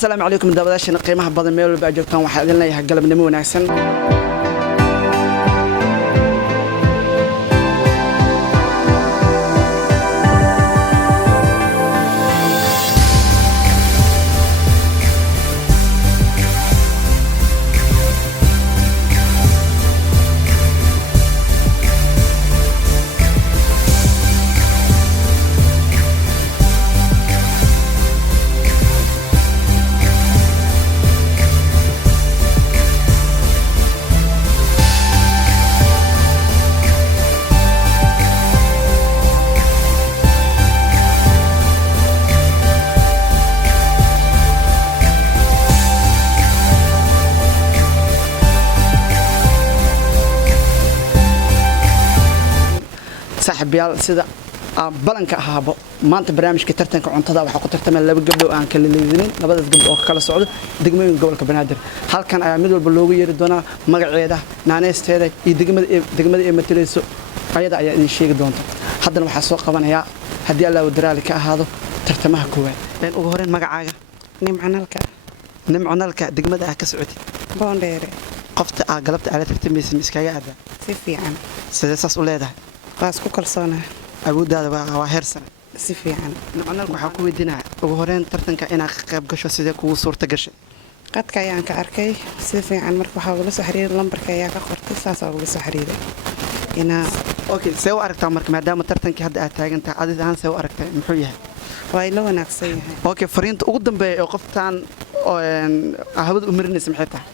السلام عليكم دابداشنا قيمها بدن ميل walba joogtaan waxa idin leeyahay galabnimo wanaagsan صاحبيال سida balanka ahaabo maanta barnaamijka tartanka cuntada waxa ku tartamay laba gabdho aan kala leeyahay labadaas gabdho oo kala socdo degmooyinka gobolka Banaadir halkan ayaa mid walba loogu yeeri doona magaceeda naanaysteeda iyo degmada ee mataleyso ayada ayaa idin sheegi doonta haddana waxa soo qabanaya hadii Allah uu daraali ka ahaado tartamaha koowaad ugu horeen magacaaga nimcanalka degmada ah ka socotay boondheere qofta galabta aad tartamaysid iskaga aada si fiican sidaas u leedahay waas ku kalsoonaa awoodaada waa heersan si fiican nimcanalka waxa ku weydiinaa ugu horeen tartanka inaad ka qayb gasho sidee kugu suurta gashay qadka ayaan ka arkay si fiican marka waxa uu la soo xiriiray lambarka ayaa ka qortay saas oo uu la soo xiriiray okay see u aragtaa marka maadaama tartankii hadda aad taagan tahay adiga aan see u aragtay muxuu yahay waa ila wanaagsan yahay okay fariinta ugu dambeeya ee qoftaan hawada u marinaysa maxay tahay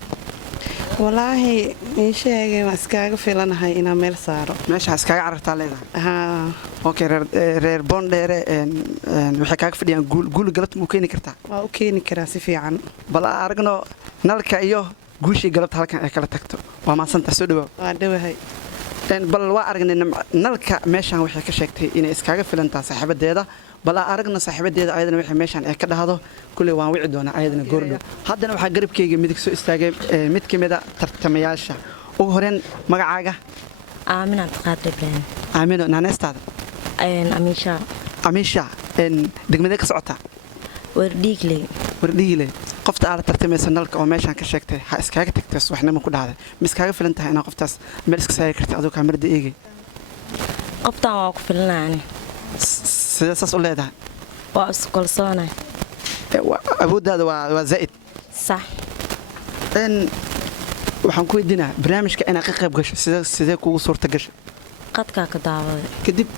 walaahi in sheegay waa iskaaga filanahay inaan meel saaro meesha iskaaga carartaa leedahay okay reer Boondheere waxay kaaga fadhiyaan guul galabta mu keeni kartaa waa u keeni karaa si fiican bal aragno nalka iyo guushii galabta halkan ay kala tagto waa maasanta soo dhawaad waa dhawahay bal waa aragnay nalka meeshan waxay ka sheegtay inay iskaaga filantaa saaxiibadeeda bal aragna saaxiibadeeda ayadana waxay meeshan ay ka dhahdo kulay waan wici doonaa ayadana goordhow haddana waxa garabkayga midig soo istaagay mid kamida tartamayaasha ugu horeen magacaaga Aamina Abdiqaadir Ibrahim Aamino naanaystaada Amiisha degmada ka socota wardhiigle qofta aad tartamaysa nalka oo meeshan ka sheegtay ha iskaaga tagtay waxnimo ku dhacday miskaaga filan tahay in qoftaas meel iska saari kartay adoo kaamirada eegay qoftaan waa ku filanaani sidaas u leedahay waa isku kalsoonay awoodaada waa zaid sax waxaan ku weydiinaa barnaamijka inaad ka qayb gasho sidee kugu suurta gashay qadkaa ka daawaday kadib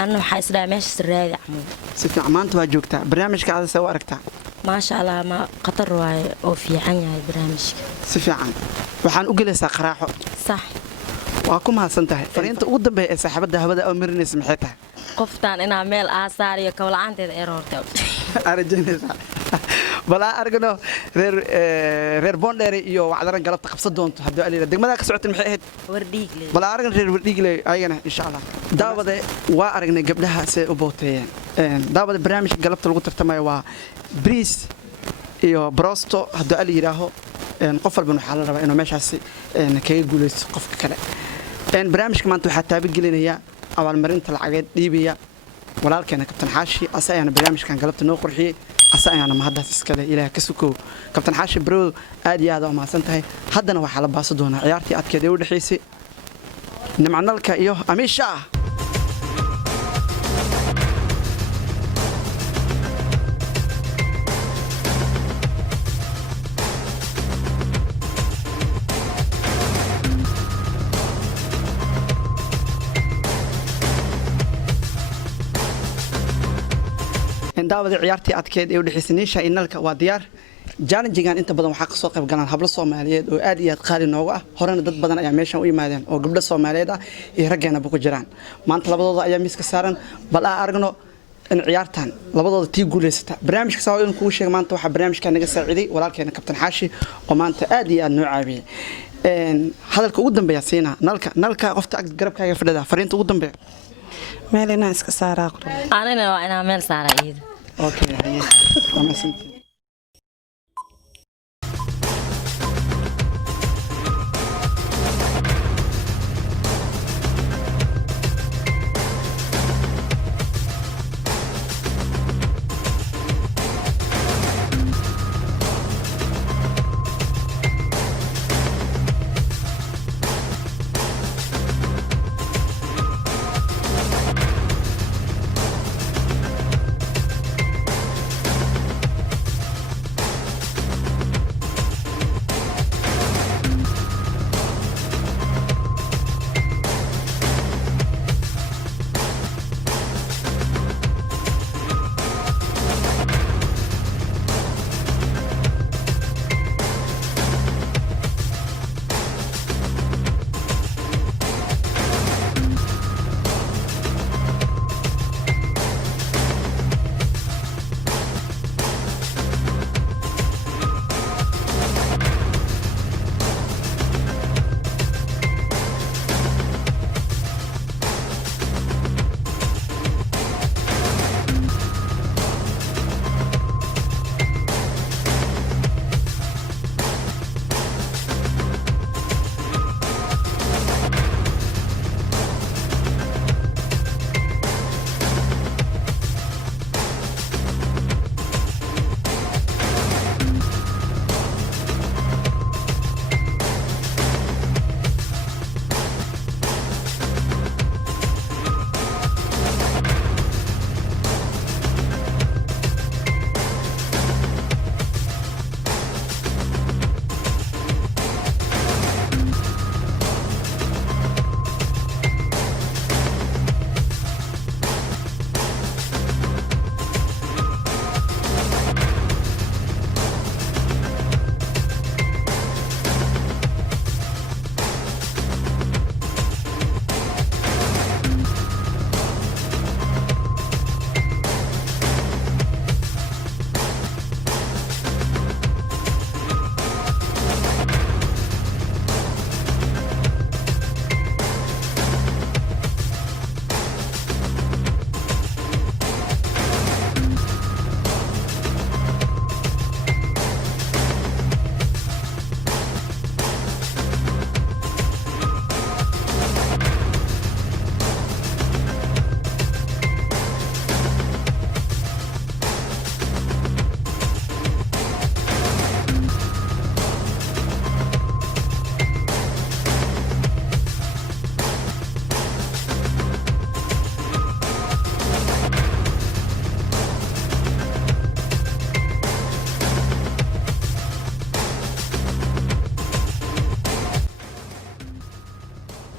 anna waxaa isdhahay meeshaas raadi camal si fiican maanta waa joogtaa barnaamijka aad see u aragtaa maasha allah ma qatar waaye oo fiican yahay barnaamijka si fiican waxaan u gelaysaa qaraaxo sax waa ku mahadsan tahay fariinta ugu dambeeya ee saaxiibada hawada oo marinaysa maxay tahay qoftaan inaa meel aasaar iyo kawlacaanteeda ee roortay arajanaysaa bala aragno reer Boondheere iyo wacdaran galabta qabsan doonto hadii ay degmada ka socotay maxay ahayd wardhiigle bala aragno reer wardhiigle ayagana insha Allah daawada waa aragnay gabdhaha see u booteeyeen daawada barnaamijka galabta lagu tartamayo waa bris iyo brosto hadii ay yiraaho qof walba waxa la rabaa inuu meeshaas kaga guuleysto qofka kale barnaamijka maanta waxa taabigelinaya abaalmarinta lacageed dhiibiya walaalkeena kabtan xaashi asayana barnaamijkan galabta noo qurxiyay asayana mahadaas iskale ilaahay ka sukow kabtan xaashi bro aad iyo aad u mahadsan tahay haddana waxa la baaso doonaa ciyaartii adkeed ee u dhaxaysay nimcanalka iyo Amiisha daawada ciyaartii adkeed ee u dhaxaysay Nisha inalka waa diyaar challenge-gan inta badan waxa ka soo qayb galaan hablo Soomaaliyeed oo aad iyo aad qaali nooga ah horena dad badan ayaa meeshan u yimaadeen oo gabdho Soomaaliyeed ah iyo raggeena ku jiraan maanta labadooda ayaa miiska saaran bal aragno in ciyaartan labadooda tii guuleysata barnaamijka soo in ku sheeg maanta waxa barnaamijka naga saaciday walaalkeena kabtan xaashi oo maanta aad iyo aad noo caawiyay hadalka ugu dambeeya siina nalka qofta garabkaaga fadhida fariinta ugu dambeeya meel inaan iska saaraa anina waa inaa meel saaraa iyada okay amaasantii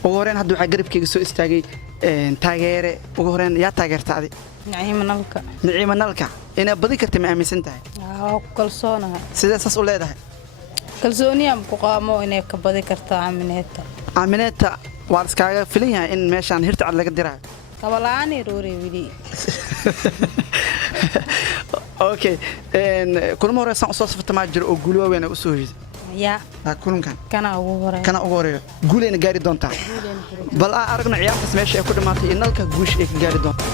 ugu horeen hadda waxaa garabkeyga soo istaagay taageere ugu horeen yaa taageerta adi naciima nalka niciima nalka inaad badi karta ma aaminsan tahay waa ku kalsoonahay sidee saas u leedahay kalsooniyaan ku qaamo inay ka badi karto Amineeta Amineeta waa iskaaga filan yahay in meeshaan hirta cad laga diraayo kabalaani roore wili okay kulmo horeysan usoo safarta ma jiro oo guul waaweyn u soo heyday ya kulankan kana ugu horeeyo guuleena gaari doontaa bal aragna ciyaartaas meesha ay ku dhamaatay in nalka guush ay ka gaari doonto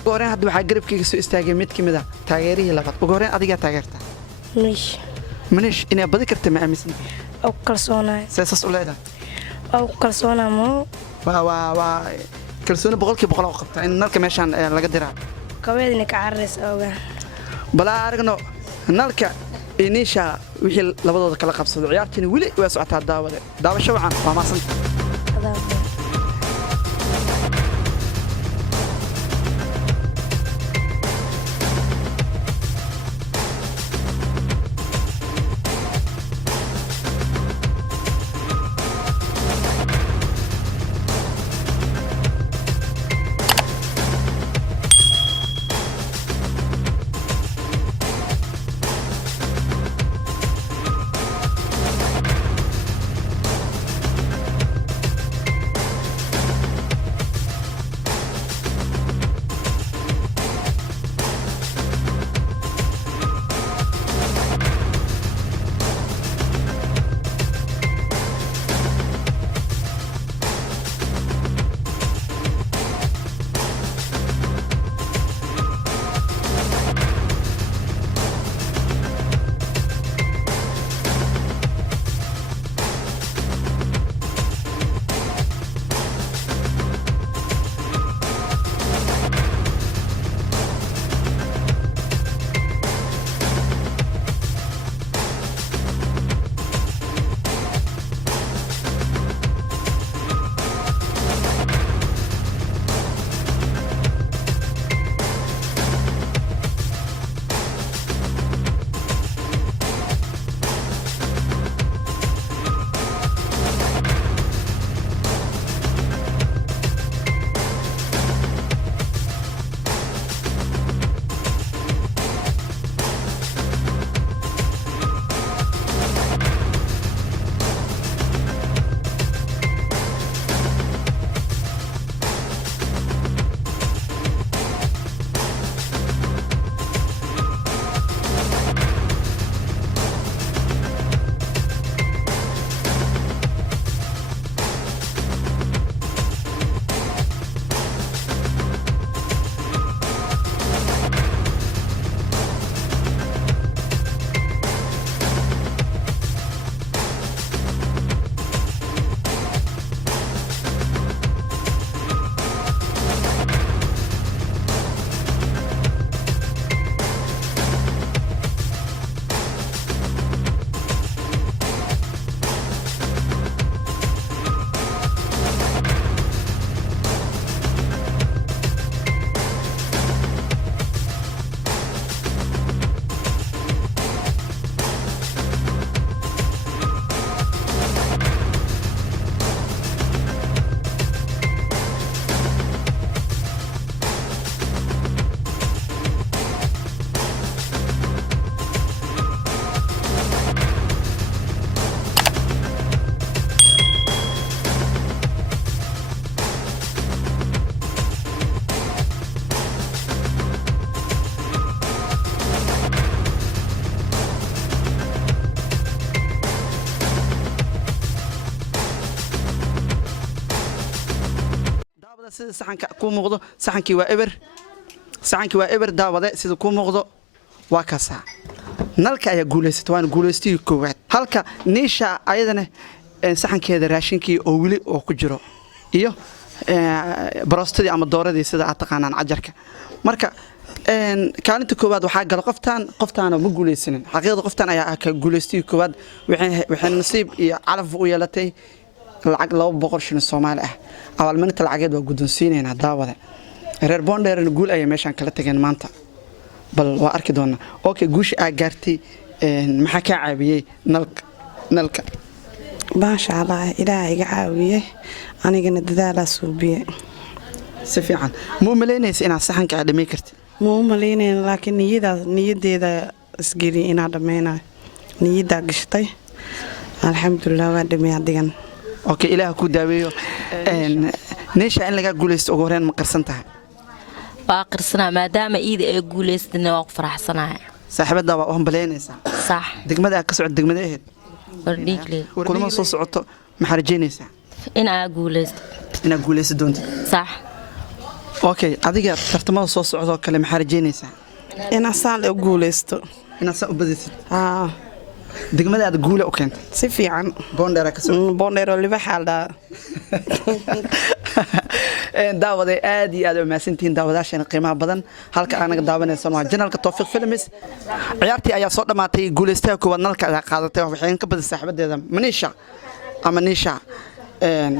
ugu horeen hadda waxaa garabkeyga soo istaagay mid ka mid ah taageerihii labaad ugu horeen adigaa taageerta manish inaad badi karta ma aaminsan oo kalsoonahay saas u leedahay oo kalsoonaa mo waa kalsooni boqolkiiba boqol oo qabta in nalka meeshaan laga diraa kaweedina ka carreys ooga balaa aragno nalka inisha wixii labadooda kala qabsado ciyaartiina weli waa socotaa daawasho wacan waa maasanta sida saxanka kuu muuqdo saxankii waa eber daawade sida kuu muuqdo waa kaasaa nalka ayaa guulaysata waana guulaystii koowaad halka niisha ayadana saxankeeda raashinkii oo weli oo ku jiro iyo baroostadii ama dooradii sida aad taqaanaan cajarka marka kaalinta koowaad waxaa gala qoftaana ma guulaysanin xaqiiqda qoftaan ayaa ka guulaystii koowaad waxay nasiib iyo calaf u yeelatay lacag 200 shilin Soomaali ah abaalmarinta lacageed waa guddoonsiinaynaa daawada reer Boondheerna guul ayay meeshan kala tageen maanta bal waa arki doonaa okay guush aa gaartay maxaa ka caawiyay nalka maasha Allah ilaahay iga caawiyay anigana dadaal suubiye si fiican muu maleynaysa inaad saxanka aad dhamay kartid muu maleynayna laakiin niyadeeda isgeli inaad dhameynayo niyada gashtay alxamdulillah waa dhamay adigan okay ilaaha ku daaweeyo neesha in laga guulaysto ugu horeen ma qarsan tahay waa qarsanaa maadaama iida ay guulaystana waa ku faraxsanahay saaxiibada waa u hambaleynaysaa sax degmada ka socod degmada aheed wardhiigle kulama soo socoto maxaa rajaynaysaa inaa guulaysto doonto sax okay adiga tartamada soo socdo kale maxaa rajaynaysaa inaa saan u guulaysto inaa saan u badisid degmada aad guule u keentay si fiican Boondheer ka soo Boondheer liba xaalda daawada aad iyo aad u maasantiin daawadaashana qiimaha badan halka anaga daawanaysan waa janalka Tawfiiq Films ciyaartii ayaa soo dhamaatay guulaystaha koowaad nalka ayaa qaadatay waxay ka badan saaxiibadeeda Manisha ama Nisha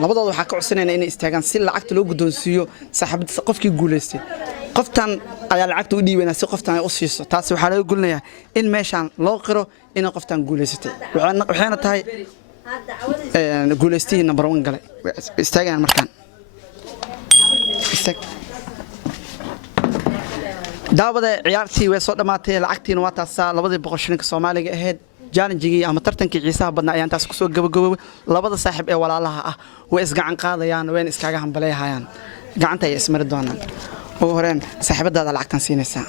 labadooda waxaa ka codsanayna inay istaagaan si lacagta loo guddoonsiiyo saaxiibada qofkii guulaystay qoftan ayaa lacagta u dhiibanaa si qoftan ay u siiso taas waxaa laga gulnayaa in meeshan loo qiro in qoftan guulaysatay waxaana tahay guulaystii number 1 galay istaagaan markaan daawada ciyaartii way soo dhamaatay lacagtiina waa taas 200 shilinka Soomaaliga ahayd challenge-gii ama tartankii xiisaha badnaa ayaan taas ku soo gabagabay labada saaxiib ee walaalaha ah way isgacan qaadayaan way iskaga hambaleeyayaan gacanta ay ismari doonaan ugu horeen saaxiibadaada lacagtan siinaysaa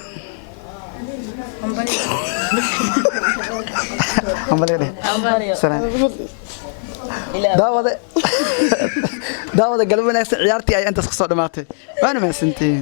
daawada galab wanaagsan ciyaartii ay intaas ku soo dhamaatay waana maasantiin